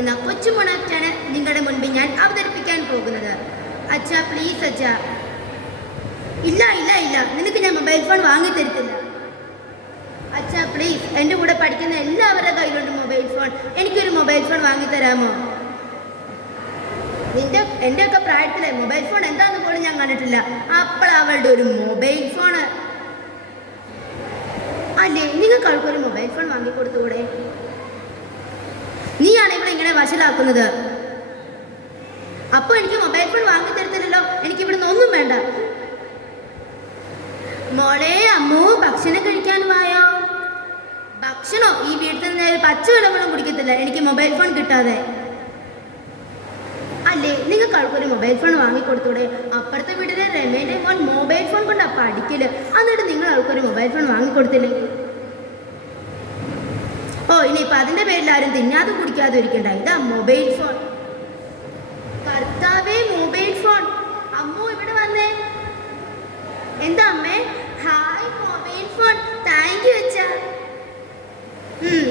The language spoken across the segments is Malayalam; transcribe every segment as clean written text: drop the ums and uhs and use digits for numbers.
എന്ന കൊച്ചു മൊണാക്റ്റാണ് നിങ്ങളുടെ മുൻപിൽ ഞാൻ അവതരിപ്പിക്കാൻ പോകുന്നത്. അച്ഛാ പ്ലീസ് അച്ഛാ. ഇല്ല ഇല്ല ഇല്ല, നിനക്ക് ഞാൻ മൊബൈൽ ഫോൺ വാങ്ങിത്തരത്തില്ല. അച്ഛാ പ്ലീസ്, എൻ്റെ കൂടെ പഠിക്കുന്ന എല്ലാവരുടെ കയ്യിലുണ്ട് മൊബൈൽ ഫോൺ. എനിക്കൊരു മൊബൈൽ ഫോൺ വാങ്ങിത്തരാമോ? എൻ്റെ ഒക്കെ പ്രായത്തിലെ മൊബൈൽ ഫോൺ എന്താണെന്ന് പോലും ഞാൻ കണ്ടിട്ടില്ല. അപ്പോൾ അവളുടെ ഒരു മൊബൈൽ ഫോണ് അല്ലേ? നിങ്ങൾക്ക് ആൾക്കൊരു മൊബൈൽ ഫോൺ വാങ്ങിക്കൊടുത്തുകൂടെ? നീയാണ് ഇവിടെ ഇങ്ങനെ വശലാക്കുന്നത്. അപ്പൊ എനിക്ക് മൊബൈൽ ഫോൺ വാങ്ങിത്തരത്തില്ലല്ലോ. എനിക്ക് ഇവിടുന്ന് ഒന്നും വേണ്ട. മോളെ അമ്മു, ഭക്ഷണം കഴിക്കാൻ വായോ? ഭക്ഷണോ? ഈ വീട്ടിൽ നിന്ന് പച്ചവെള്ളങ്ങളും കുടിക്കത്തില്ല എനിക്ക് മൊബൈൽ ഫോൺ കിട്ടാതെ. അല്ലേ, നിങ്ങൾക്ക് ആൾക്കൊരു മൊബൈൽ ഫോൺ വാങ്ങിക്കൊടുത്തൂടെ? അപ്പുറത്തെ വീട്ടിലെ രമേന്റെ മോൻ മൊബൈൽ ഫോൺ കൊണ്ടാ പഠിക്കല്. എന്നിട്ട് നിങ്ങൾ ആൾക്കൊരു മൊബൈൽ ഫോൺ വാങ്ങിക്കൊടുത്തില്ലേ? ഓ, ഇനിയിപ്പോൾ അതിൻ്റെ പേരിൽ ആരും തിന്നാതെ കുടിക്കാതെ ഇരിക്കണ്ട. ഇതാ മൊബൈൽ ഫോൺ. കർത്താവേ, മൊബൈൽ ഫോൺ. അമ്മു ഇവിടെ വന്നേ. എന്താ അമ്മേ? Hi, mobile phone. Thank you അച്ഛാ.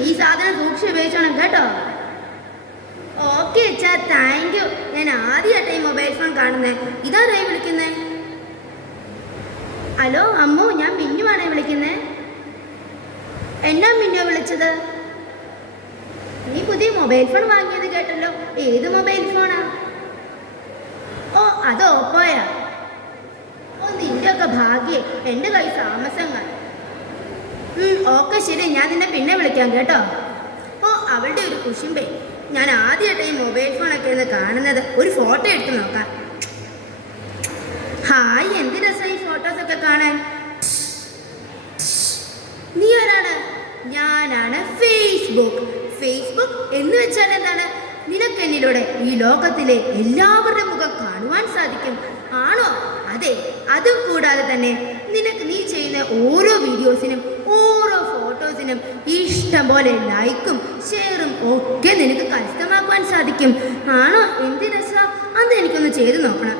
ഈ സാധനം സൂക്ഷിച്ച് ഉപയോഗിച്ചോണം കേട്ടോ. ഓക്കെ അച്ഛാ, താങ്ക് യു. ഞാൻ ആദ്യമായിട്ടാ ഈ മൊബൈൽ ഫോൺ കാണുന്നത്. ഇതാരായി വിളിക്കുന്നേ? ഹലോ അമ്മു, ഞാൻ മിന്നുവാണേ വിളിക്കുന്നേ. എന്നാ മിന്നു വിളിച്ചത്? നീ പുതിയ മൊബൈൽ ഫോൺ വാങ്ങിയത് കേട്ടല്ലോ. ഏത് മൊബൈൽ ഫോണാ? ഓ, അത് ഓപ്പോയാ. ഓ, നിന്റെ ഒക്കെ ഭാഗ്യേ. എൻ്റെ കൈ താമസങ്ങൾ. ഓക്കെ ശരി, ഞാൻ നിന്നെ പിന്നെ വിളിക്കാം കേട്ടോ. ഓ, അവളുടെ ഒരു കുശുമ്പേ. ഞാൻ ആദ്യമായിട്ട് ഈ മൊബൈൽ ഫോണൊക്കെ ഒന്ന് കാണുന്നത്. ഒരു ഫോട്ടോ എടുത്ത് നോക്കാം. ഹായ്, എന്ത് രസം ഈ ഫോട്ടോസൊക്കെ കാണാൻ. നീ ആരാണ്? ഞാനാണ് ഫേസ്ബുക്ക്. ഫേസ്ബുക്ക് എന്ന് വെച്ചാൽ എന്താണ്? നിനക്ക് എന്നിലൂടെ ഈ ലോകത്തിലെ എല്ലാവരുടെ മുഖം കാണുവാൻ സാധിക്കും. ആണോ? അതെ. അതും കൂടാതെ തന്നെ നിനക്ക് നീ ചെയ്യുന്ന ഓരോ വീഡിയോസിനും ഓരോ ഫോട്ടോസിനും ഇഷ്ടം പോലെ ലൈക്കും ഷെയറും ഒക്കെ നിനക്ക് കരസ്ഥമാക്കുവാൻ സാധിക്കും. ആണോ? എന്ത് രസാ. അത് എനിക്കൊന്ന് ചെയ്ത് നോക്കണം.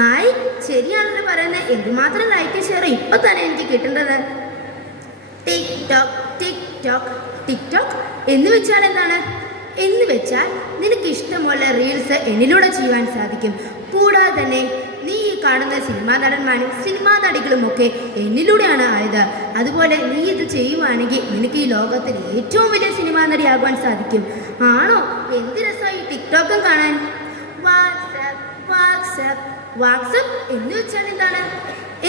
ആയി, ശരിയാണല്ലോ പറയുന്നത്. എന്തുമാത്രം ലൈക്ക് ഷെയർ ഇപ്പൊ തന്നെ എനിക്ക് കിട്ടേണ്ടത്. ടിക്ടോക്ക് ടിക്ടോക്ക് ടിക്ടോക്ക് എന്ന് വെച്ചാൽ എന്താണ്? എന്ന് വെച്ചാൽ നിനക്ക് ഇഷ്ടമുള്ള റീൽസ് എന്നിലൂടെ ചെയ്യുവാൻ സാധിക്കും. കൂടാതെ തന്നെ നീ ഈ കാണുന്ന സിനിമാ നടന്മാരും സിനിമാ നടികളും ഒക്കെ എന്നിലൂടെയാണ് ആയത്. അതുപോലെ നീ ഇത് ചെയ്യുവാണെങ്കിൽ നിനക്ക് ഈ ലോകത്തിൽ ഏറ്റവും വലിയ സിനിമാ നടിയാകുവാൻ സാധിക്കും. ആണോ? എന്ത് രസമായി ടിക്ടോക്കും കാണാൻ. വാട്സാപ്പ് വാട്സാപ്പ് വാട്സപ്പ് എന്ന് വെച്ചാൽ എന്താണ്?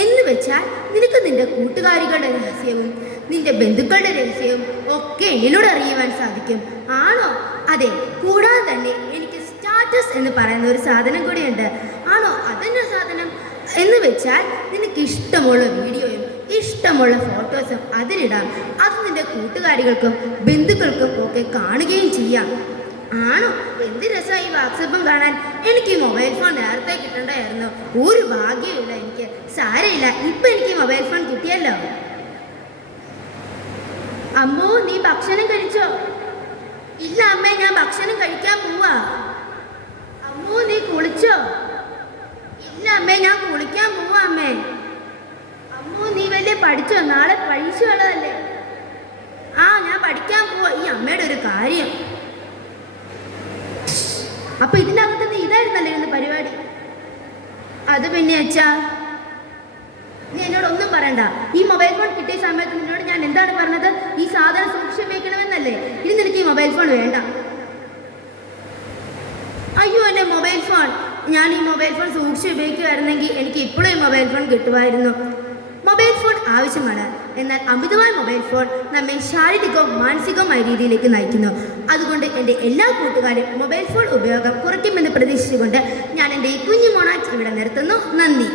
എന്ന് വെച്ചാൽ നിനക്ക് നിന്റെ കൂട്ടുകാരികളുടെ രഹസ്യവും നിന്റെ ബന്ധുക്കളുടെ രഹസ്യവും ഒക്കെ എന്നിലൂടെ അറിയുവാൻ സാധിക്കും. ആണോ? അതെ. കൂടാതെ തന്നെ എനിക്ക് സ്റ്റാറ്റസ് എന്ന് പറയുന്ന ഒരു സാധനം കൂടിയുണ്ട്. ആണോ? അതെന്നെ സാധനം എന്ന് വെച്ചാൽ നിനക്ക് ഇഷ്ടമുള്ള വീഡിയോയും ഇഷ്ടമുള്ള ഫോട്ടോസും അതിലിടാം. അത് നിന്റെ കൂട്ടുകാരികൾക്കും ബന്ധുക്കൾക്കും ഒക്കെ കാണുകയും ചെയ്യാം. ആണോ? എന്ത് രസമായി വാട്സപ്പും കാണാൻ. എനിക്ക് ഈ മൊബൈൽ ഫോൺ നേരത്തെ കിട്ടണ്ടായിരുന്നു. ഒരു ഭാഗ്യമില്ല എനിക്ക്. സാരമില്ല, ഇപ്പം എനിക്ക് മൊബൈൽ ഫോൺ കിട്ടിയല്ലോ. അമ്മോ, നീ ഭക്ഷണം കഴിച്ചോ? ഇല്ല അമ്മേ, ഞാൻ ഭക്ഷണം കഴിക്കാൻ പോവാ. അമ്മോ, നീ കുളിച്ചോ? ഇല്ല അമ്മേ, ഞാൻ കുളിക്കാൻ പോവാ അമ്മേ. അമ്മോ, നീ വലിയ പഠിച്ചോ? നാളെ പരീക്ഷ ഉള്ളതല്ലേ? ആ, ഞാൻ പഠിക്കാൻ പോവാ. ഈ അമ്മയുടെ ഒരു കാര്യം. അപ്പൊ ഇതിനകത്ത് നീ ഇതായിരുന്നല്ലേ ഇന്ന് പരിപാടി? അത് പിന്നെ അച്ഛാ, നീ എന്നോടൊന്നും പറയണ്ട. ഈ മൊബൈൽ ഫോൺ കിട്ടിയ സമയത്ത് നിന്നോട് ഞാൻ എന്താണ് പറഞ്ഞത്? ഈ സാധനം സൂക്ഷിച്ച് ഉപയോഗിക്കണമെന്നല്ലേ? ഇനി നിനക്ക് ഈ മൊബൈൽ ഫോൺ വേണ്ട. അയ്യോ, എൻ്റെ മൊബൈൽ ഫോൺ. ഞാൻ ഈ മൊബൈൽ ഫോൺ സൂക്ഷിച്ച് ഉപയോഗിക്കുമായിരുന്നെങ്കിൽ എനിക്ക് ഇപ്പോഴും ഈ മൊബൈൽ ഫോൺ കിട്ടുമായിരുന്നു. മൊബൈൽ ഫോൺ ആവശ്യമാണ്. എന്നാൽ അമിതമായ മൊബൈൽ ഫോൺ നമ്മെ ശാരീരികവും മാനസികവുമായ രീതിയിലേക്ക് നയിക്കുന്നു. അതുകൊണ്ട് എൻ്റെ എല്ലാ കൂട്ടുകാരും മൊബൈൽ ഫോൺ ഉപയോഗം കുറയ്ക്കുമെന്ന് പ്രതീക്ഷിച്ചുകൊണ്ട് ഞാൻ എൻ്റെ ഈ കുഞ്ഞു മൊണാക്ട് ഇവിടെ നിർത്തുന്നു. നന്ദി.